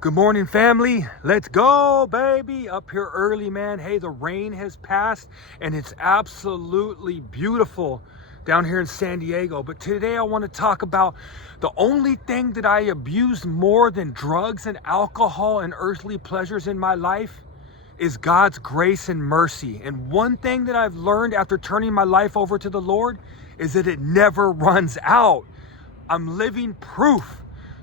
Good morning, family. Let's go, baby. Up here early, man. Hey, the rain has passed and it's absolutely beautiful down here in San Diego. But today I want to talk about the only thing that I abused more than drugs and alcohol and earthly pleasures in my life is God's grace and mercy. And one thing that I've learned after turning my life over to the Lord is that it never runs out. I'm living proof.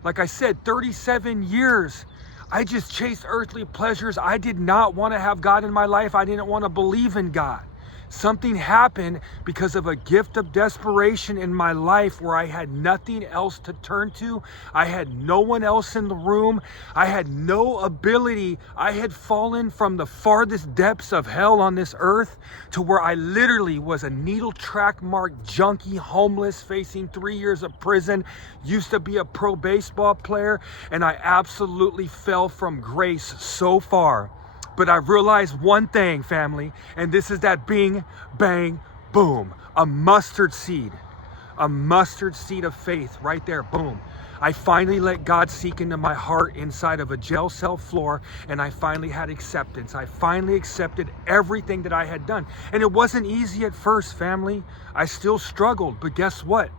Like I said, 37 years, I just chased earthly pleasures. I did not want to have God in my life. I didn't want to believe in God. Something happened because of a gift of desperation in my life where I had nothing else to turn to. I had no one else in the room. I had no ability. I had fallen from the farthest depths of hell on this earth to where I literally was a needle track mark junkie, homeless, facing 3 years of prison, used to be a pro baseball player, and I absolutely fell from grace so far. But I realized one thing, family, and this is that bing, bang, boom, a mustard seed of faith right there, boom. I finally let God seek into my heart inside of a jail cell floor, and I finally had acceptance. I finally accepted everything that I had done. And it wasn't easy at first, family. I still struggled, but guess what?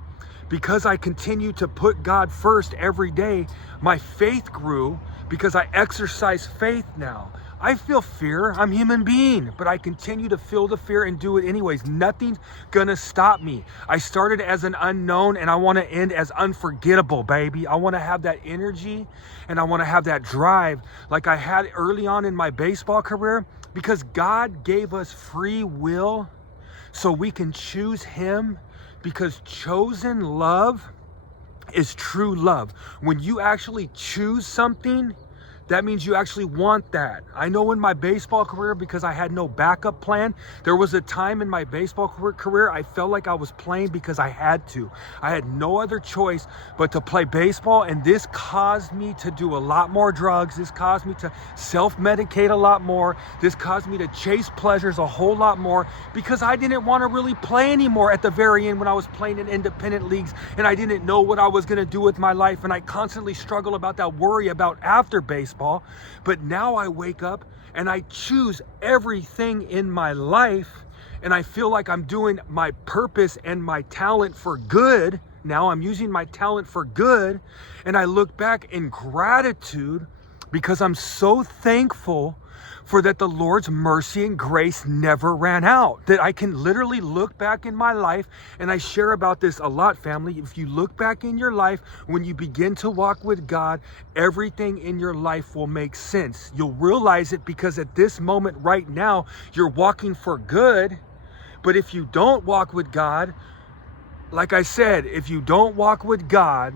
Because I continued to put God first every day, my faith grew because I exercise faith now. I feel fear, I'm a human being, but I continue to feel the fear and do it anyways. Nothing's gonna stop me. I started as an unknown and I wanna end as unforgettable, baby. I wanna have that energy and I wanna have that drive like I had early on in my baseball career, because God gave us free will so we can choose Him, because chosen love is true love. When you actually choose something, that means you actually want that. I know in my baseball career, because I had no backup plan, there was a time in my baseball career I felt like I was playing because I had to. I had no other choice but to play baseball, and this caused me to do a lot more drugs. This caused me to self-medicate a lot more. This caused me to chase pleasures a whole lot more because I didn't want to really play anymore at the very end when I was playing in independent leagues and I didn't know what I was going to do with my life, and I constantly struggle about that worry about after baseball. But now I wake up and I choose everything in my life, and I feel like I'm doing my purpose and my talent for good. Now I'm using my talent for good, and I look back in gratitude because I'm so thankful for that the Lord's mercy and grace never ran out. That I can literally look back in my life, and I share about this a lot, family. If you look back in your life, when you begin to walk with God, everything in your life will make sense. You'll realize it because at this moment right now, you're walking for good. But if you don't walk with God, like I said, if you don't walk with God,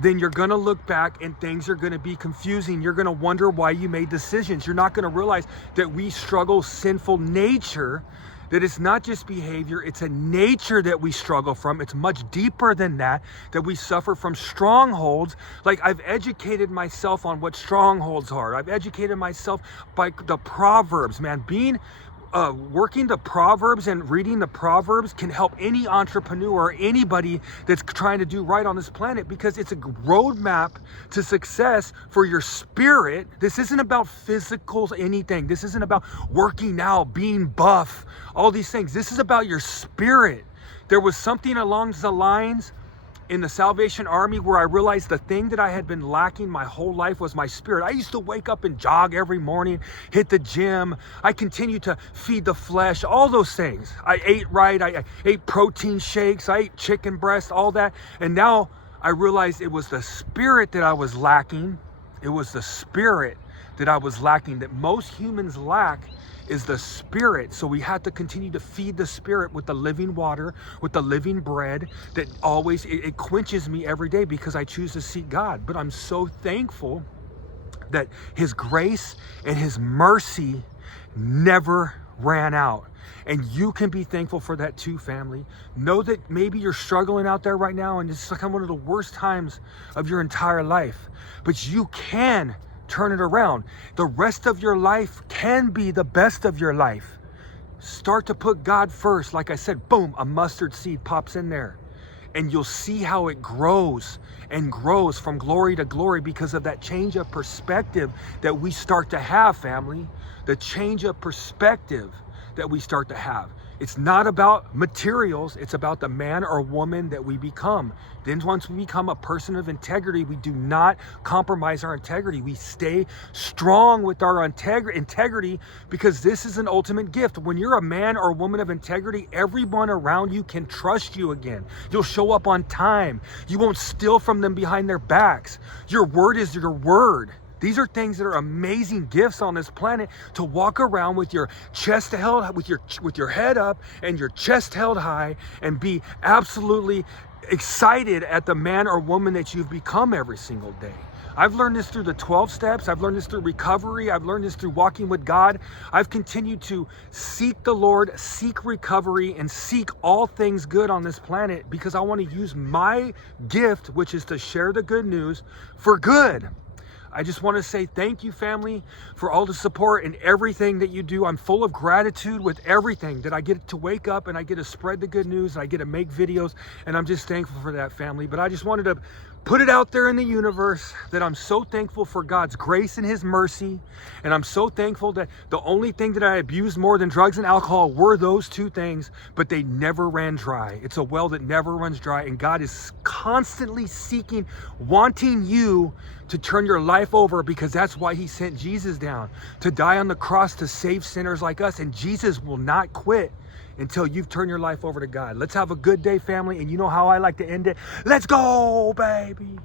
then you're going to look back and things are going to be confusing. You're going to wonder why you made decisions. You're not going to realize that we struggle sinful nature, that it's not just behavior, it's a nature that we struggle from. It's much deeper than that we suffer from strongholds. Like, I've educated myself on what strongholds are. I've educated myself by the Proverbs, man. Working the Proverbs and reading the Proverbs can help any entrepreneur or anybody that's trying to do right on this planet, because it's a roadmap to success for your spirit. This isn't about physical anything. This isn't about working out, being buff, all these things. This is about your spirit. There was something along the lines in the Salvation Army where I realized the thing that I had been lacking my whole life was my spirit. I used to wake up and jog every morning, hit the gym. I continued to feed the flesh, all those things. I ate right. I ate protein shakes. I ate chicken breast, all that. And now I realized it was the spirit that I was lacking. It was the spirit that I was lacking, that most humans lack, is the spirit. So we have to continue to feed the spirit with the living water, with the living bread that always, it quenches me every day because I choose to seek God. But I'm so thankful that His grace and His mercy never ran out. And you can be thankful for that too, family. Know that maybe you're struggling out there right now and it's like one of the worst times of your entire life, but you can turn it around. The rest of your life can be the best of your life. Start to put God first. Like I said, boom, a mustard seed pops in there. and you'll see how it grows and grows from glory to glory because of that change of perspective that we start to have, family. The change of perspective that we start to have. It's not about materials, it's about the man or woman that we become. Then once we become a person of integrity, we do not compromise our integrity. We stay strong with our integrity because this is an ultimate gift. When you're a man or woman of integrity, everyone around you can trust you again. You'll show up on time. You won't steal from them behind their backs. Your word is your word. These are things that are amazing gifts on this planet, to walk around with your chest held, with your head up and your chest held high, and be absolutely excited at the man or woman that you've become every single day. I've learned this through the 12 steps. I've learned this through recovery. I've learned this through walking with God. I've continued to seek the Lord, seek recovery, and seek all things good on this planet because I want to use my gift, which is to share the good news, for good. I just want to say thank you, family, for all the support and everything that you do. I'm full of gratitude with everything that I get to wake up and I get to spread the good news and I get to make videos, and I'm just thankful for that, family. But I just wanted to put it out there in the universe that I'm so thankful for God's grace and his mercy, and I'm so thankful that the only thing that I abused more than drugs and alcohol were those two things, but they never ran dry. It's a well that never runs dry, and God is constantly seeking, wanting you to turn your life over, because that's why he sent Jesus down to die on the cross to save sinners like us. And Jesus will not quit until you've turned your life over to God. Let's have a good day, family. And you know how I like to end it. Let's go, baby.